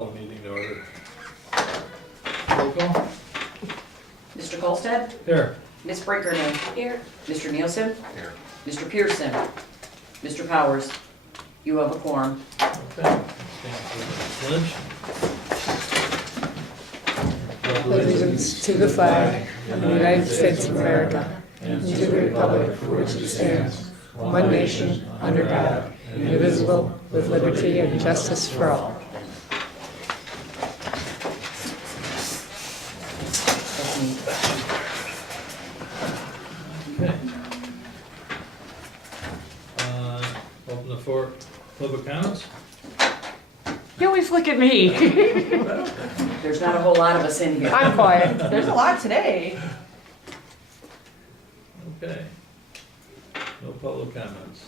Call the meeting to order. Roll call. Mr. Colstead? Here. Ms. Brinkerney? Here. Mr. Nielsen? Here. Mr. Pearson? Mr. Powers? You have a quorum. Okay. Stand for the pledge. Allegiance to the flag of the United States of America and to the republic for which it stands, one nation, under God, indivisible, with liberty and justice for all. That's me. Okay. Open the floor, public comments? You always look at me. There's not a whole lot of us in here. I'm quiet. There's a lot today. Okay. No public comments.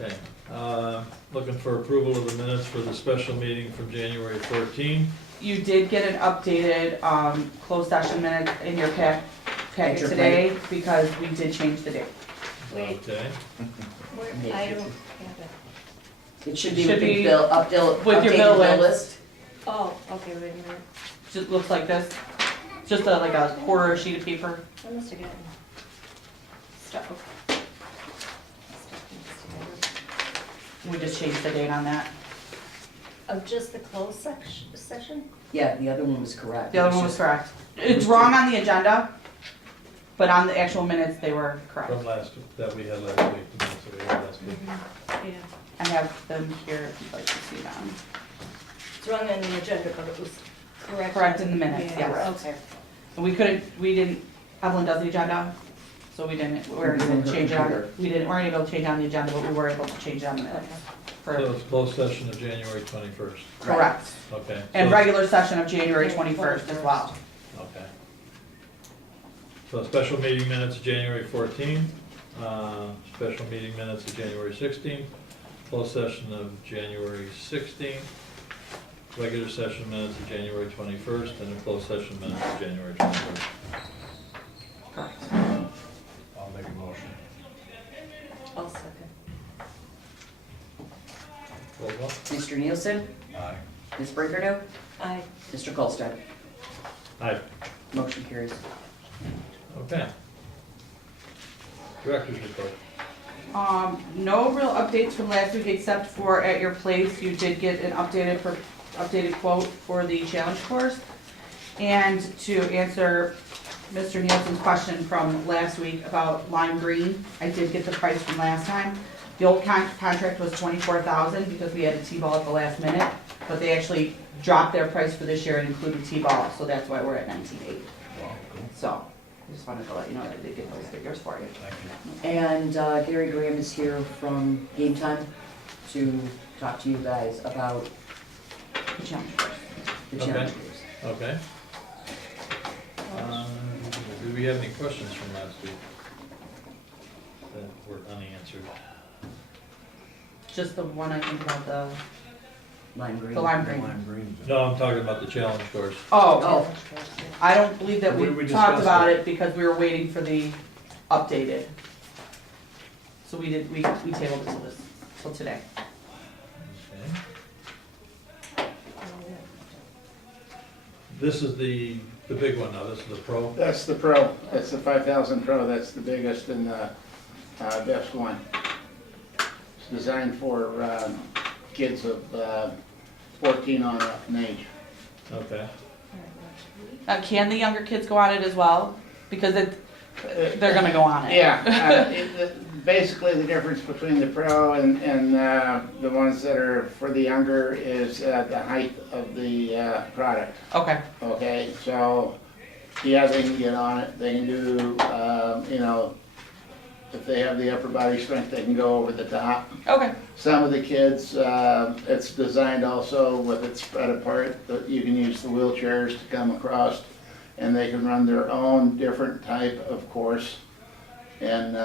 Okay. Looking for approval of the minutes for the special meeting from January 14. You did get an updated closed session minute in your packet At your today because we did change the date. Okay. I don't have it. It should be Should with the be bill, with your updated bill bill list. list. Oh, okay, wait a minute. Just looks like this. Just like a quarter sheet of paper. I must have gotten stuff. We just changed the date on that. Of just the closed session? Yeah, the other one was correct. The other one was correct. It's wrong on the agenda, but on the actual minutes, they were correct. From that we had last week, the minutes that we had last week. Yeah. I have them here if you'd like to see them. It's wrong on the agenda, but it was correct. Correct in the minutes, Yeah, yes. Okay. And we didn't, Evelyn does the agenda, so we weren't able to change it on, weren't able to change it on the agenda, but we were able to change it on the minutes. So it's closed session of January 21st. Correct. Okay. And So- regular session of January 21st as well. Okay. So special meeting minutes, January 14, special meeting minutes of January 16, closed session of January 16, regular session minutes of January 21st, and a closed session minutes of January 21st. Correct. I'll make a motion. I'll second. Roll call? Mr. Nielsen? Aye. Ms. Brinkerney? Aye. Mr. Colstead? Aye. Motion carries. Okay. Director's report. No real updates from last week except for at your place, you did get an updated quote for the challenge course. And to answer Mr. Nielsen's question from last week about lime green, I did get the price from last time. The old contract was $24,000 because we had a T-ball at the last minute, but they actually dropped their price for this year and included T-ball, so that's why we're at $19,800. So, I just wanted to let you know that I did get those figures for you. Thank you. And Gary Graham is here from Game Time to talk to you guys about The challenge course. the Okay. challenge course. Okay. Do we have any questions from last week that were unanswered? Just the one I think about the Lime green. lime green. No, I'm talking about the challenge course. Oh, I don't believe that We we discussed talked about it. it because we were waiting for the updated. So we tabled it till today. Okay. This is the big one now, this is the pro. That's the Pro, that's the 5,000 Pro, that's the biggest and the best one. It's designed for kids of 14 on up in age. Okay. Can the younger kids go on it as well? Because they're gonna go on it. Yeah, basically the difference between the Pro and the ones that are for the younger is the height of the product. Okay, Okay, so, yeah, they can get on it, they can do, if they have the upper body strength, they can go over the top. okay, Some of the kids, it's designed also with it spread apart, that you can use the wheelchairs to come across, and they can run their own different type of course. And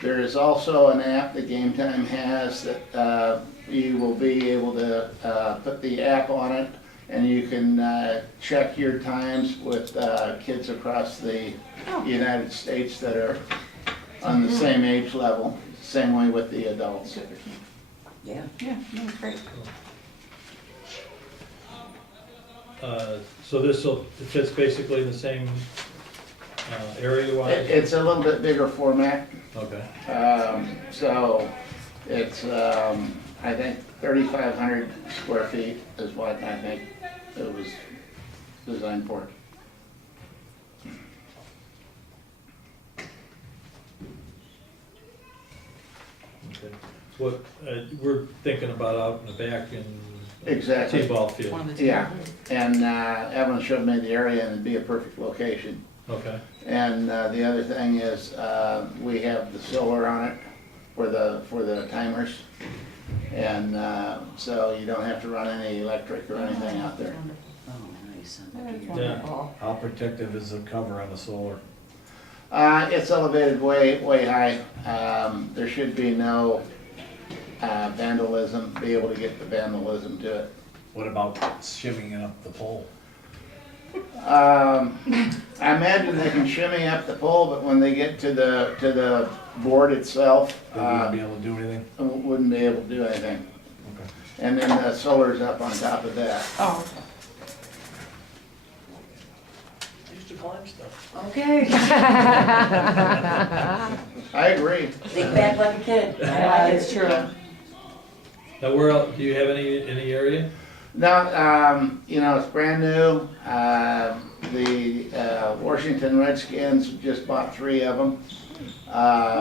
there is also an app that Game Time has that you will be able to put the app on it, and you can check your times with kids across the United States that are on the same age level, same way with the adults. Yeah. Yeah, no, it's great. So it fits basically in the same area-wise? It's a little bit bigger format. Okay, So it's, I think 3,500 square feet is what I think it was designed for. okay. What, we're thinking about out in the back in Exactly. T-ball field. One of the two. Yeah, and Evan showed me the area and it'd be a perfect location. Okay, And the other thing is, we have the solar on it for the timers. And so you don't have to run any electric or anything out there. Oh, nice. That's Yeah. wonderful. How protective is the cover on the solar? It's elevated way high. There should be no vandalism, be able to get the vandalism to it. What about shimmying up the pole? I imagine they can shimmy up the pole, but when they get to the board itself, They wouldn't be able to do anything? wouldn't be able to do anything. Okay. And then the solar's up on top of that. Oh, okay. Used to climb stuff. Okay. I agree. Think back like a kid. Yeah, it's true. now where else, do you have any area? No, it's brand new. The Washington Redskins just bought 3 of them.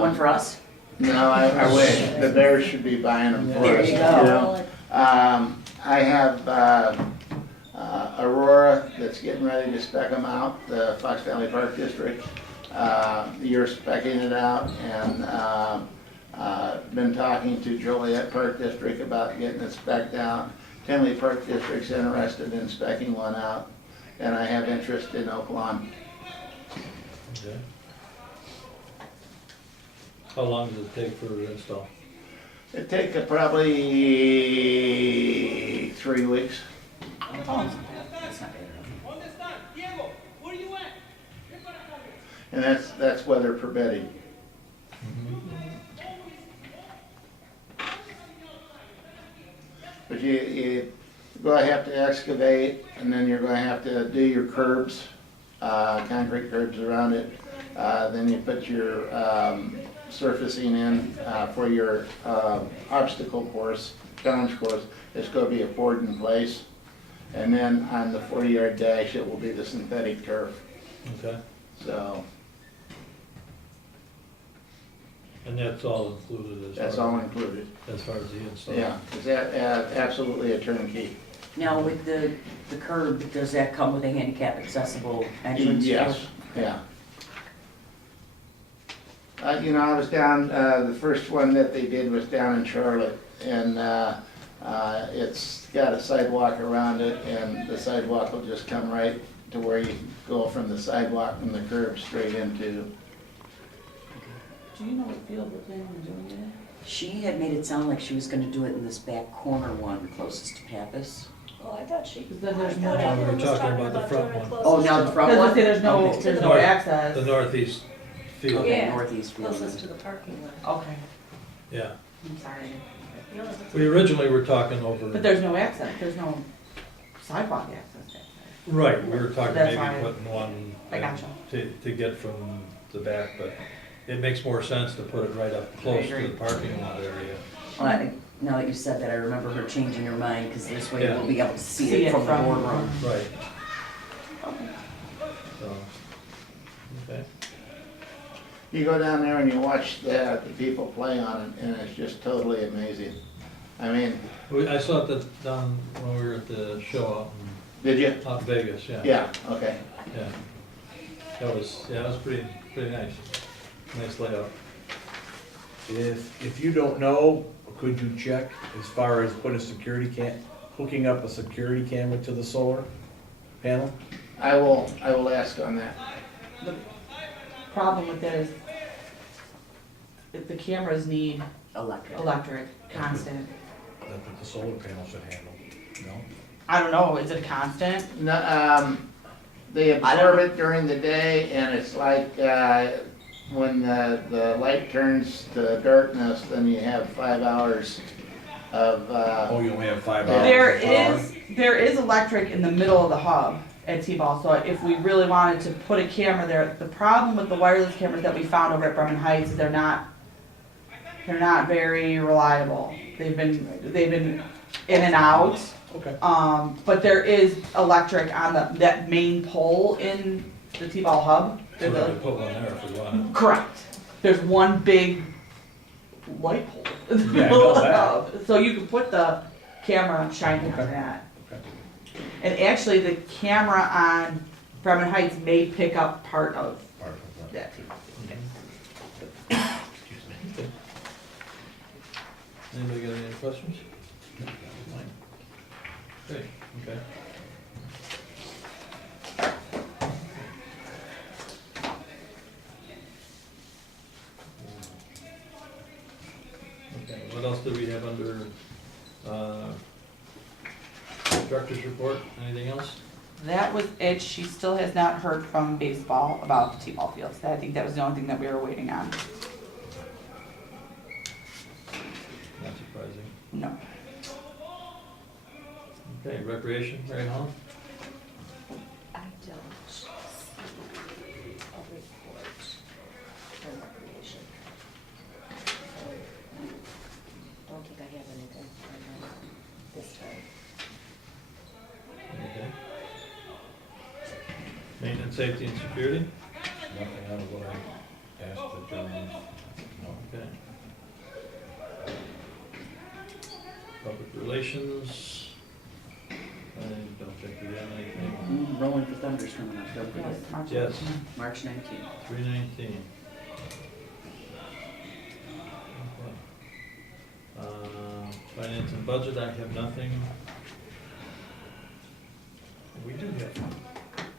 One for us? No, I wish. The Bears should be buying them for There us. you know. go. I have Aurora that's getting ready to spec them out, the Fox Valley Park District. You're specking it out, and been talking to Joliet Park District about getting it spec'd out. Tinley Park District's interested in specking one out, and I have interest in Oak Lawn. Okay. How long does it take for install? It'd take probably 3 weeks. That's not bad at all. And that's weather permitting. But you're going to have to excavate, and then you're going to have to do your curbs, concrete curbs around it. Then you put your surfacing in for your obstacle course, challenge course. It's going to be a poured in place. And then on the 40-yard dash, it will be the synthetic turf. Okay, So and that's all included as far? that's all included. As far as the install? Yeah, it's absolutely a turnkey. Now, with the curb, does that come with a handicap accessible entrance? Yes, yeah. I was down, the first one that they did was down in Charlotte, and it's got a sidewalk around it, and the sidewalk will just come right to where you go from the sidewalk and the curb straight into. Do you know what field we're planning on doing it in? She had made it sound like she was gonna do it in this back corner one closest to Pappas. Oh, I thought she. Because then there's I no- thought No, we were Evelyn was talking about the front doing it one. Oh, now the front Because one? I say there's no, Okay. there's no North- access. The northeast field, Okay, Yeah. northeast field. Closest to the parking lot. Okay, yeah. I'm sorry. No, that's- We originally were talking over. But there's no access, there's no sidewalk access back Right, we were talking That's maybe fine. putting one. I gotcha. To get from the back, but it makes more sense to put it right up close to agree. the parking lot area. Well, now that you said that, I remember her changing her mind, because this way Yeah. we'll be able to see See it it from the from- boardroom. Right, there. Okay. so, okay. You go down there and you watch the people play on it, and it's just totally amazing. I mean, I saw it down when we were at the show did you? out in Vegas, yeah. Yeah, okay. Yeah. That was pretty nice. Nice layout. If you don't know, could you check as far as putting hooking up a security camera to the solar panel? I will ask on that. The problem with that is if the cameras need Electric. electric, constant. That's what the solar panel should handle, no? I don't know, is it constant? No, they absorb it during the day, and it's like, when the light turns to darkness, then you have 5 hours of, Oh, you only have 5 hours. There is electric in the middle of the hub at T-Ball, so if we really wanted to put a camera there, the problem with the wireless cameras that we found over at Bremen Heights is they're not very reliable. They've been in and out. Okay. But there is electric on that main pole in the T-Ball hub. So we could put one there if we wanted. Correct. There's one big light pole in the Yeah, I middle know of the that. hub. So you can put the camera shining on Okay. that. Okay. And actually, the camera on Bremen Heights may pick up part of Part of that. Anybody got any questions? Great, okay. Okay, what else do we have under, director's report, anything else? That was it. She still has not heard from baseball about the T-ball fields. I think that was the only thing that we were waiting on. Not surprising. No. Okay, recreation, Mary Helen? I don't see a report for recreation. Don't think I have anything this time. Okay. Maintenance, safety, and security? Nothing out of what I asked the gentleman. No. Okay. Public relations? I don't think we have anything. Rolling for Thunder's coming up, don't forget. Yes, March 19th. 319. Finance and budget, I have nothing. We do have one.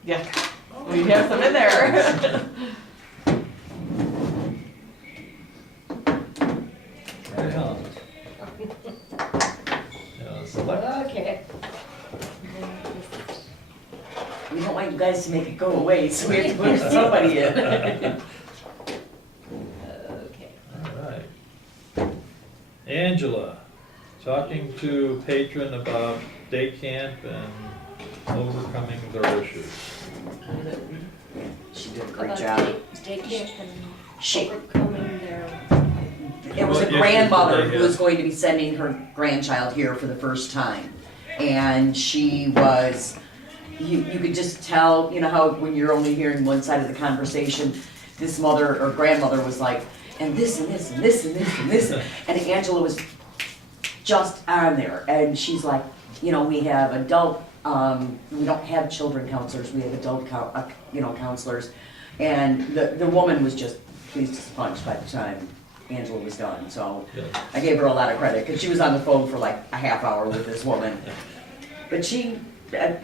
Yeah. We have some in there. Mary Helen? Select. Okay. We don't want you guys to make it go away, so we have to put somebody in. Okay. All right. Angela, talking to patron about day camp and overcoming their issues. She did a great About job. day camp and She, overcoming their, it was a What issues grandmother did they who was have? going to be sending her grandchild here for the first time. And she was, you could just tell, you know how when you're only hearing one side of the conversation, this mother or grandmother was like, and this and this and this and this and this. And Angela was just on there. And she's like, you know, we have adult, we don't have children counselors, we have adult, counselors. And the woman was just pleased as punch by the time Angela was done. So Good. I gave her a lot of credit because she was on the phone for like a half hour with this woman. But she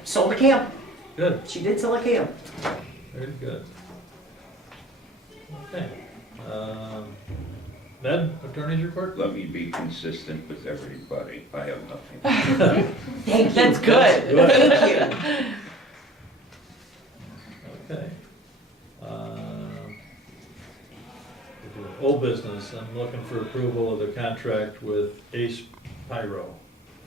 sold a camp. Good, She did sell a camp. very good. Okay. Ned, attorney's report? Let me be consistent with everybody. I have nothing. Thank you. That's good. Thank you. Okay. Old business, I'm looking for approval of the contract with Ace Pyro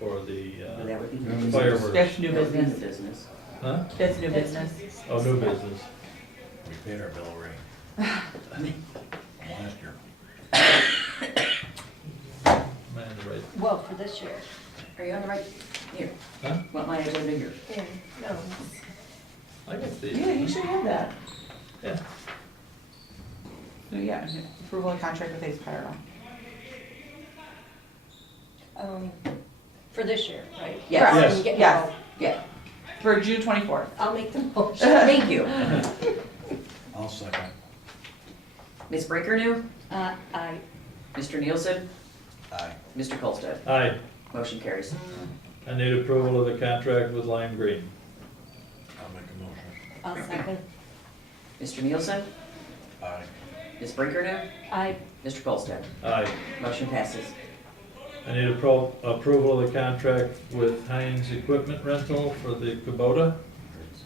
for the That would be fireworks. That's new That would be the business. business. Huh? That's new business. Oh, new business. We paid our bill already. Last year. Am I on the right? well, for this year. Are you on the right? Here. Huh? Want my agenda here? Yeah, no. I got the. Yeah, you should have that. Yeah. So yeah, approval of contract with Ace Pyro. For this year, right? Yes. So I Yes. can get- Yes. Yeah. For June 24th. I'll make the motion. Thank you. I'll second. Ms. Brinker new? Aye. Mr. Nielsen? Aye. Mr. Colstead? Aye, Motion carries. I need approval of the contract with Lime Green. I'll make a motion. I'll second. Mr. Nielsen? Aye. Ms. Brinker new? Aye. Mr. Colstead? Aye, Motion passes. I need approval of the contract with Heinz Equipment Rental for the Kubota.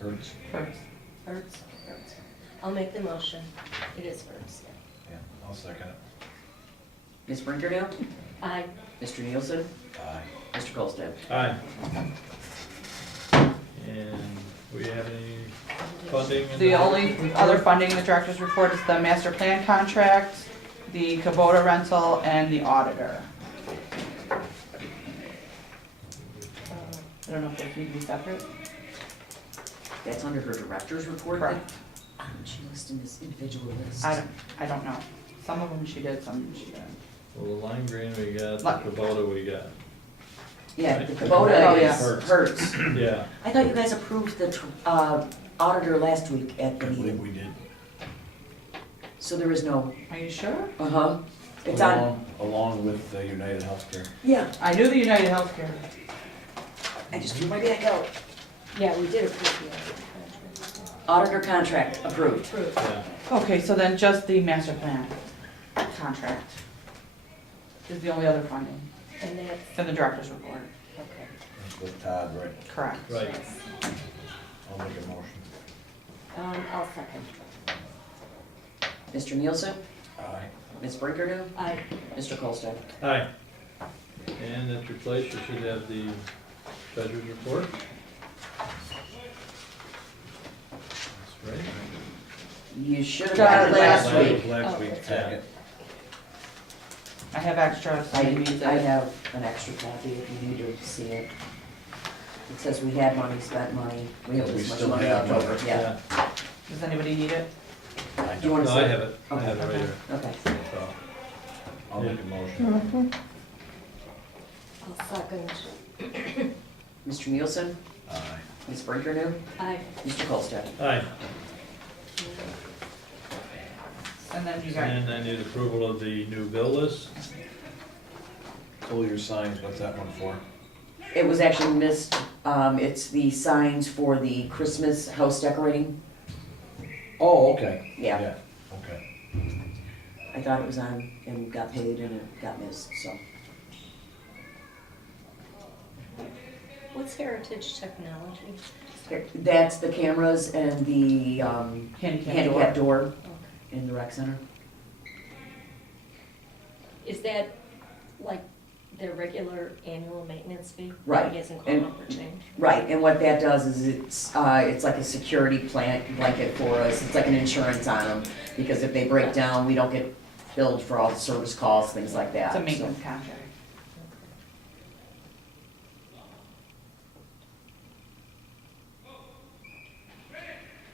Hurts. First. Hertz. I'll make the motion. It is Hertz. Yeah, I'll second it. Ms. Brinker new? Aye. Mr. Nielsen? Aye. Mr. Colstead? Aye. And we have any funding? in The only other funding in the director's report is the master plan contract, the Kubota rental, and the auditor. I don't know if those need to be separate. That's under her director's report? Correct. She listed this individual list. I don't know. Some of them she did, some of them she didn't. Well, the lime green we got, Li- the Kubota we got. Yeah, the Right. Kubota Oh, yeah. is Hertz. Yeah, I thought you guys approved the auditor last week at the I believe meeting, we did. so there is no, Are you sure? uh-huh. It's on, Along with United Healthcare. yeah, I knew the United Healthcare. I just threw my bag out. Yeah, we did approve the contract. Auditor contract approved. Approved. yeah. Okay, so then just the master plan contract is the only other funding And that's, in the director's report. okay. That's with Todd, right? Correct. Right. Yes. I'll make a motion. I'll second. Mr. Nielsen? Aye. Ms. Brinkerdo? Aye. Mr. Colstead? Aye. And at your place, you should have the treasurer's report. That's right. You should have Got got it it last last week. Last Oh. week's packet. I have extras. I Maybe it's I it. have an extra copy if you need to see it. It says we had money, spent money, we have We this much still money have left over, money. yeah. Does anybody need it? I Do you don't- wanna No, see I it? have it, I have it right here, Okay. so. I'll make a motion. I'll second. Mr. Nielsen? Aye. Ms. Brinkerdo? Aye. Mr. Colstead? Aye. And then you got, And I need approval of the new bill list. Pull your signs, what's that one for? It was actually missed, it's the signs for the Christmas house decorating. Oh, okay. Yeah, Okay. I thought it was on and got paid and it got missed, so. What's Heritage Technology? That's the cameras and the handicap door Okay. in the rec center. Is that like their regular annual maintenance fee? Right. It hasn't And- gone up or changed? Right, and what that does is it's like a security blanket for us, it's like an insurance on them, because if they break down, we don't get billed for all the service calls, things like that. it's a so. maintenance contract.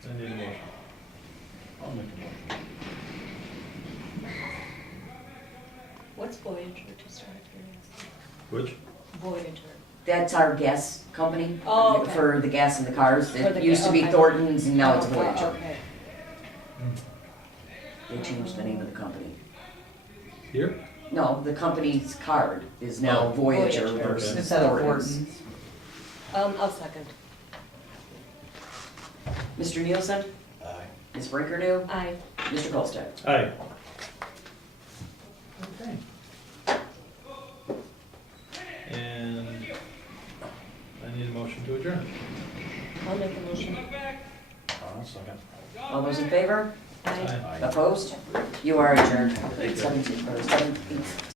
I need a motion. I'll make a motion. What's Voyager, just out of curiosity? Which? Voyager. That's our gas company. Oh, okay. For the gas in the cars. For It the used to be okay. Thornton's and now it's Oh, Voyager. okay. They changed the name of the company. Here? No, the company's card is now Oh. Voyager Voyager. versus Instead of Thornton's. Hortons. I'll second. Mr. Nielsen? Aye. Ms. Brinkerdo? Aye. Mr. Colstead? Aye. Okay. And I need a motion to adjourn. I'll make a motion. I'll second. All those in favor? Aye. Aye. Opposed? You are adjourned. Thank you. 17, or 17.